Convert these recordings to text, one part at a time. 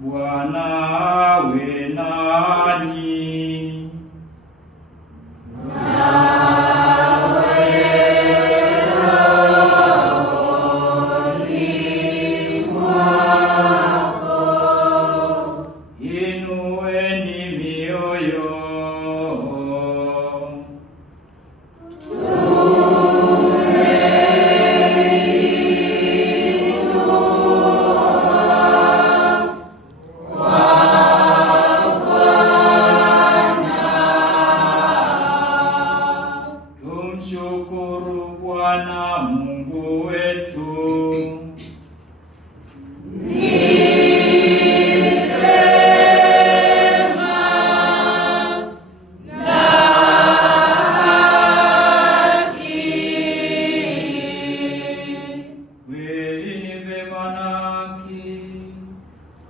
Bwana awe nanyi. Inueni mioyo. Tumshukuru Bwana Mungu wetu.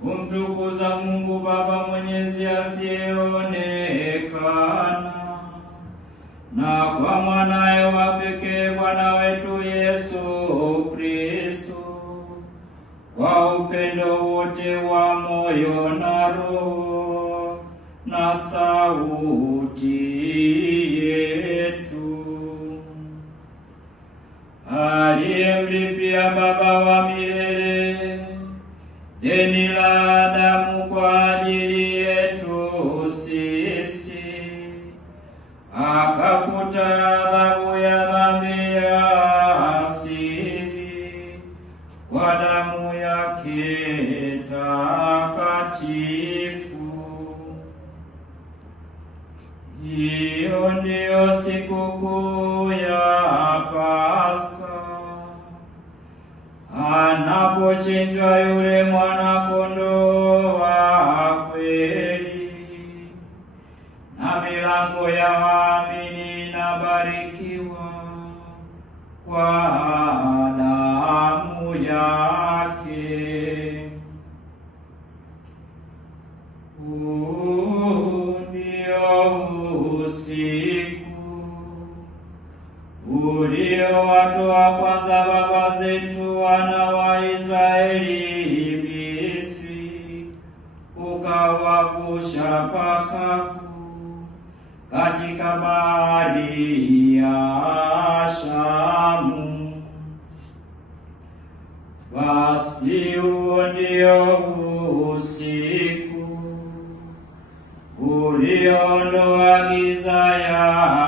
Kumtukuza Mungu Baba Mwenyezi asiyeonekana, na kwa mwanaye wa pekee Bwana wetu Yesu Kristo, kwa upendo wote wa moyo na roho na sauti yetu, aliyemlipia Baba wa milele deni la damu kwa ajili yetu sisi, akafuta adhabu ya dhambi ya asili kwa damu yake takatifu. Hiyo ndiyo sikukuu ya Pasaka, anapochinjwa yule mwana-kondoo wa kweli, na milango ya waamini inabarikiwa kwa damu yake. Huu ndio usiku uliowatoa kwanza baba zetu wana wa Israeli Misri, ukawavusha pakavu katika bahari ya Shamu. Basi